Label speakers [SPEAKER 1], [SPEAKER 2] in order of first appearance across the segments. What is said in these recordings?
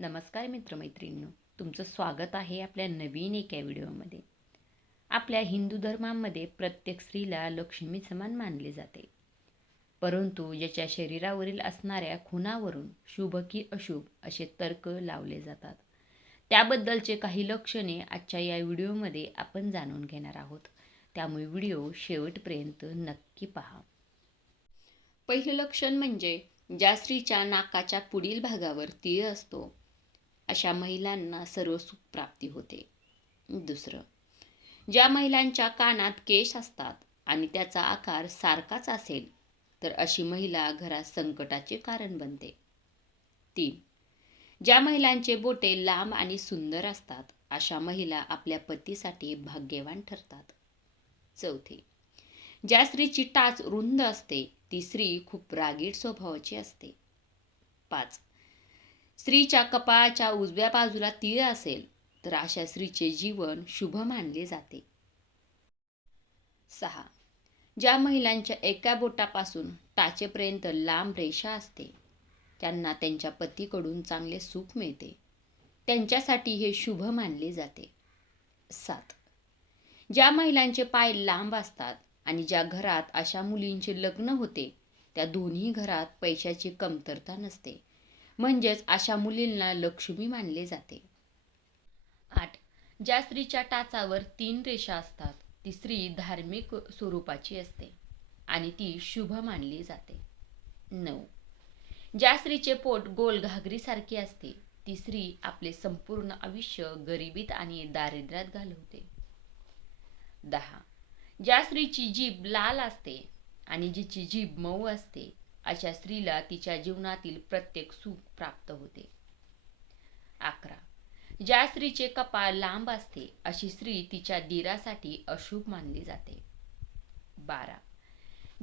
[SPEAKER 1] नमस्कार मित्रमैत्रिणींनो तुमचं स्वागत आहे आपल्या नवीन एका व्हिडिओमध्ये. आपल्या हिंदू धर्मामध्ये प्रत्येक स्त्रीला लक्ष्मी समान मानले जाते. परंतु ज्याच्या शरीरावरील असणाऱ्या खुणावरून शुभ की अशुभ असे तर्क लावले जातात. त्याबद्दलचे काही लक्षणे आजच्या या व्हिडिओमध्ये आपण जाणून घेणार आहोत. त्यामुळे व्हिडिओ शेवटपर्यंत नक्की पहा. पहिलं लक्षण म्हणजे ज्या स्त्रीच्या नाकाच्या पुढील भागावर तीळ असतो. अशा महिलांना सर्व सुख प्राप्ती होते. दुसरं ज्या महिलांच्या कानात केश असतात आणि त्याचा आकार सारखाच असेल तर अशी महिला घरात संकटाचे कारण बनते. तीन ज्या महिलांचे बोटे लांब आणि सुंदर असतात अशा महिला आपल्या पतीसाठी भाग्यवान ठरतात. चौथी ज्या स्त्रीची टाच रुंद असते ती स्त्री खूप रागीट स्वभावाची असते. पाच स्त्रीच्या कपाळाच्या उजव्या बाजूला तीळ असेल तर अशा स्त्रीचे जीवन शुभ मानले जाते. सहा. ज्या महिलांच्या एका बोटापासून टाचेपर्यंत लांब रेषा असते त्यांना त्यांच्या पतीकडून चांगले सुख मिळते. त्यांच्यासाठी हे शुभ मानले जाते. सात. ज्या महिलांचे पाय लांब असतात आणि ज्या घरात अशा मुलींचे लग्न होते त्या दोन्ही घरात पैशाची कमतरता नसते. म्हणजेच अशा मुलींना लक्ष्मी मानले जाते. आठ. ज्या स्त्रीच्या टाचावर तीन रेषा असतात ती स्त्री धार्मिक स्वरूपाची असते आणि ती शुभ मानली जाते. नऊ. ज्या स्त्रीचे पोट गोल घागरीसारखी असते ती स्त्री आपले संपूर्ण आयुष्य गरिबीत आणि दारिद्र्यात घालवते. दहा. ज्या स्त्रीची जीभ लाल असते आणि जिची जीभ मऊ असते अशा स्त्रीला तिच्या जीवनातील प्रत्येक सुख प्राप्त होते. अकरा. ज्या स्त्रीचे कपाळ लांब असते अशी स्त्री तिच्या दिरासाठी अशुभ मानली जाते. बारा.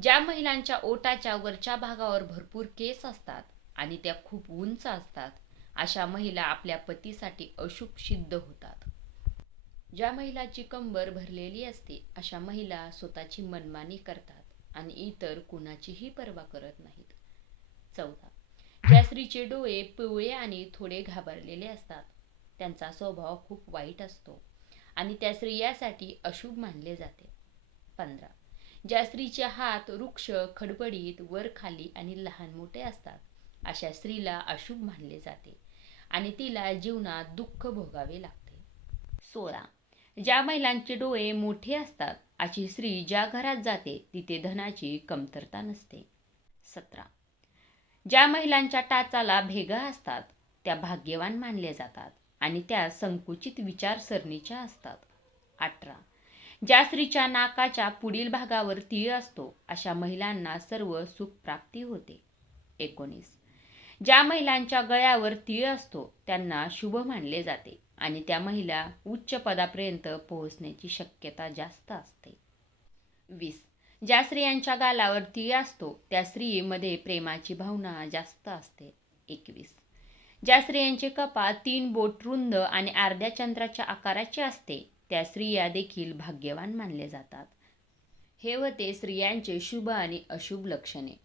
[SPEAKER 1] ज्या महिलांच्या ओटाच्या वरच्या भागावर भरपूर केस असतात आणि त्या खूप उंच असतात अशा महिला आपल्या पतीसाठी अशुभ सिद्ध होतात. ज्या महिलाची कंबर भरलेली असते अशा महिला स्वतःची मनमानी करतात. आणि इतर कुणाचीही पर्वा करत नाहीत. चौदा ज्या स्त्रीचे डोळे पिवळे आणि थोडे घाबरलेले असतात त्यांचा स्वभाव खूप वाईट असतो आणि त्या स्त्रियासाठी अशुभ मानले जाते. पंधरा ज्या स्त्रीचे हात वृक्ष खडबडीत वर खाली आणि लहान मोठे असतात अशा स्त्रीला अशुभ मानले जाते आणि तिला जीवनात दुःख भोगावे लागते. सोळा ज्या महिलांचे डोळे मोठे असतात अशी स्त्री ज्या घरात जाते तिथे धनाची कमतरता नसते. सतरा. ज्या महिलांच्या टाचाला भेगा असतात त्या भाग्यवान मानल्या जातात आणि त्या संकुचित विचारसरणीच्या असतात. अठरा. ज्या स्त्रीच्या नाकाच्या पुढील भागावर तीळ असतो अशा महिलांना सर्व सुख प्राप्ती होते. एकोणीस. ज्या महिलांच्या गळ्यावर तीळ असतो त्यांना शुभ मानले जाते. आणि त्या महिला उच्च पदापर्यंत पोहोचण्याची शक्यता जास्त असते. वीस. ज्या स्त्रियांच्या गालावर तीळ असतो त्या स्त्रीमध्ये प्रेमाची भावना जास्त असते. एकवीस. ज्या स्त्रियांचे कपाळ तीन बोट रुंद आणि अर्ध्या चंद्राच्या आकाराचे असते त्या स्त्रिया देखील भाग्यवान मानले जातात. हे होते स्त्रियांचे शुभ आणि अशुभ लक्षणे.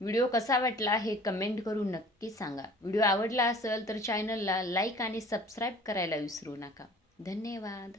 [SPEAKER 1] व्हिडिओ कसा वाटला हे कमेंट करून नक्की सांगा. व्हिडिओ आवडला असेल तर चॅनलला लाईक आणि सबस्क्राईब करायला विसरू नका. धन्यवाद.